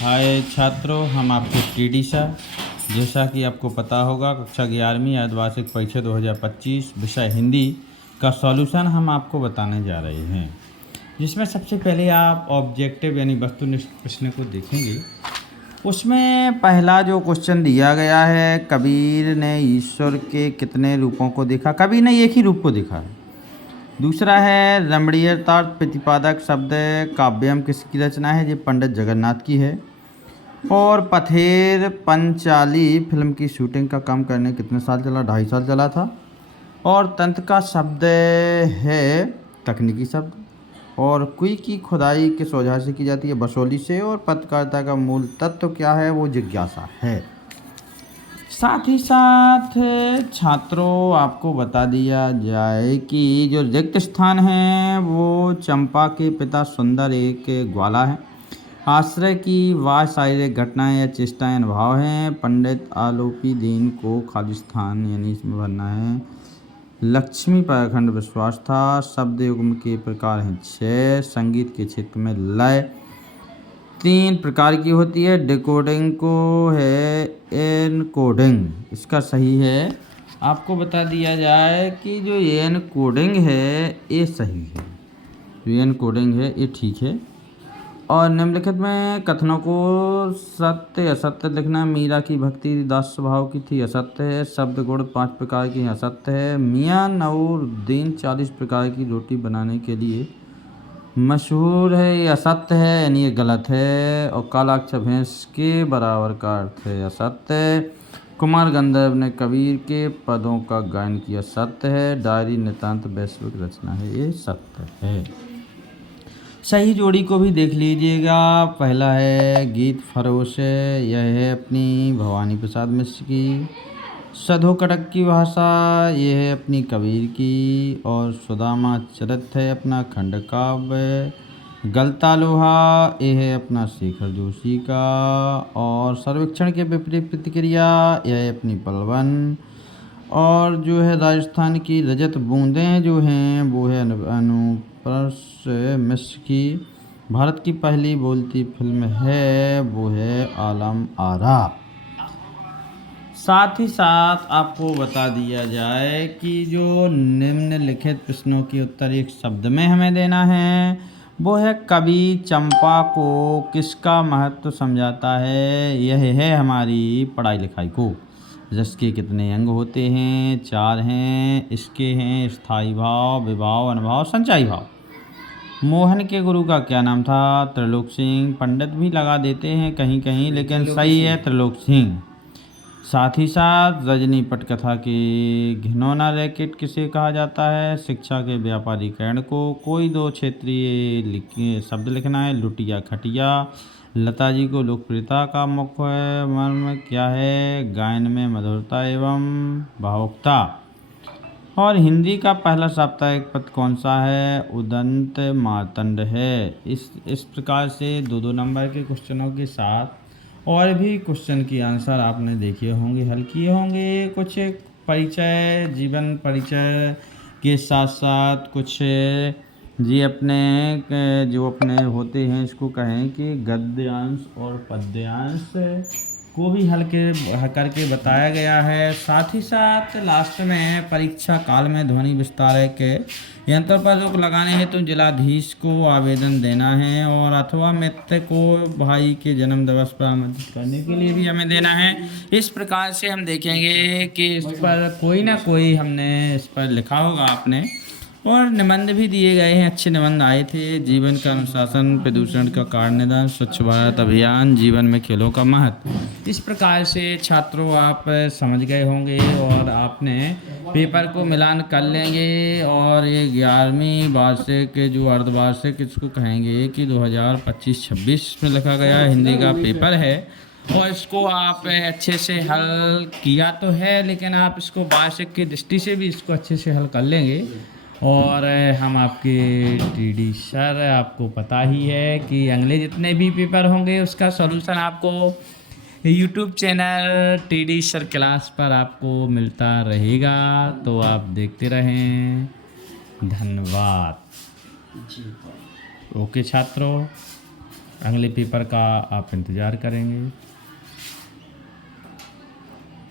हाय छात्रों, हम आपके टीडी सर। जैसा कि आपको पता होगा, कक्षा 11वीं अर्धवार्षिक परीक्षा 2025 विषय हिंदी का सॉल्यूशन हम आपको बताने जा रहे हैं, जिसमें सबसे पहले आप ऑब्जेक्टिव यानी वस्तुनिष्ठ प्रश्न को देखेंगे। उसमें पहला जो क्वेश्चन दिया गया है, कबीर ने ईश्वर के कितने रूपों को देखा? कबीर ने एक ही रूप को देखा है। दूसरा है रमणीयतार्थ प्रतिपादक शब्द काव्यम किसकी रचना है? ये पंडित जगन्नाथ की है। और पथेर पंचाली फिल्म की शूटिंग का काम करने कितने साल चला? 2.5 साल चला था। और तंत्र का शब्द है तकनीकी शब्द। और कुई की खुदाई किस औजार से की जाती है? बसोली से। और पत्रकारिता का मूल तत्व क्या है? वो जिज्ञासा है। साथ ही साथ छात्रों, आपको बता दिया जाए कि जो रिक्त स्थान है वो चंपा के पिता सुंदर एक ग्वाला है। आश्रय की वह शारीरिक घटनाएं या चेष्टाएं अनुभव हैं। पंडित आलोपी दीन को खाली स्थान यानी इसमें भरना है। लक्ष्मी पाखंड विश्वास था। शब्द युग्म के प्रकार हैं 6। संगीत के क्षेत्र में लय 3 प्रकार की होती है। डिकोडिंग को है एनकोडिंग, इसका सही है। आपको बता दिया जाए कि जो एनकोडिंग है ये सही है, जो एनकोडिंग है ये ठीक है। और निम्नलिखित में कथनों को सत्य असत्य लिखना। मीरा की भक्ति दास स्वभाव की थी, असत्य है। शब्द गुण 5 प्रकार की हैं, असत्य है। मियाँ नऊरुद्दीन 40 प्रकार की रोटी बनाने के लिए मशहूर है, ये असत्य है, यानी ये गलत है। और कालाक्ष भैंस के बराबर का अर्थ है, असत्य। कुमार गंधर्व ने कबीर के पदों का गायन किया, सत्य है। डायरी नितांत वैश्विक रचना है, ये सत्य है। सही जोड़ी को भी देख लीजिएगा। पहला है गीत फरोश, यह है अपनी भवानी प्रसाद मिश्र की। सधो कटक की भाषा, यह है अपनी कबीर की। और सुदामा चरित है अपना खंड काव्य। गलता लोहा, यह है अपना शेखर जोशी का। और सर्वेक्षण के विपरीत प्रतिक्रिया, यह है अपनी पलवन। और जो है राजस्थान की रजत बूंदें जो हैं वो है अनुप्रश मिश्र की। भारत की पहली बोलती फिल्म है वो है आलम आरा। साथ ही साथ आपको बता दिया जाए कि जो निम्नलिखित प्रश्नों की उत्तर एक शब्द में हमें देना है वो है कवि चंपा को किसका महत्व समझाता है? यह है हमारी पढ़ाई लिखाई को। रस के कितने अंग होते हैं? 4 हैं। इसके हैं स्थायी भाव, विभाव, अनुभव, संचाई भाव। मोहन के गुरु का क्या नाम था? त्रिलोक सिंह। पंडित भी लगा देते हैं कहीं कहीं, लेकिन सही है त्रिलोक सिंह। साथ ही साथ रजनी पटकथा के घिनौना रैकेट किसे कहा जाता है? शिक्षा के व्यापारीकरण को। कोई 2 क्षेत्रीय शब्द लिखना है, लुटिया खटिया। लता जी को लोकप्रियता का मुख्य मर्म क्या है? गायन में मधुरता एवं भावुकता। और हिंदी का पहला साप्ताहिक पद कौन सा है? उदंत मार्तंड है। इस प्रकार से 2-2 नंबर के क्वेश्चनों के साथ और भी क्वेश्चन की आंसर आपने देखे होंगे, हल किए होंगे। कुछ परिचय, जीवन परिचय के साथ साथ कुछ जी अपने जो अपने होते हैं, इसको कहें कि गद्यांश और पद्यांश को भी हल करके बताया गया है। साथ ही साथ लास्ट में परीक्षा काल में ध्वनि विस्तार के यंत्र पर रोक लगाने हेतु तो जिलाधीश को आवेदन देना है। और अथवा मित्र को भाई के जन्म दिवस पर आमंत्रित करने के लिए भी हमें देना है। इस प्रकार से हम देखेंगे कि इस पर कोई ना कोई हमने इस पर लिखा होगा आपने। और निबंध भी दिए गए हैं, अच्छे निबंध आए थे। जीवन का अनुशासन, प्रदूषण का कारण निदान, स्वच्छ भारत अभियान, जीवन में खेलों का महत्व। इस प्रकार से छात्रों आप समझ गए होंगे और आपने पेपर को मिलान कर लेंगे। और ये 11वीं वार्षिक जो अर्धवार्षिक इसको कहेंगे कि 2025-26 में लिखा गया हिंदी का पेपर है। और इसको आप अच्छे से हल किया तो है, लेकिन आप इसको वार्षिक की दृष्टि से भी इसको अच्छे से हल कर लेंगे। और हम आपके टीडी सर, आपको पता ही है कि अगले जितने भी पेपर होंगे उसका सॉल्यूशन आपको YouTube channel TD sir class पर आपको मिलता रहेगा, तो आप देखते रहें। धन्यवाद। ओके छात्रों। अगले पेपर का आप इंतज़ार करेंगे।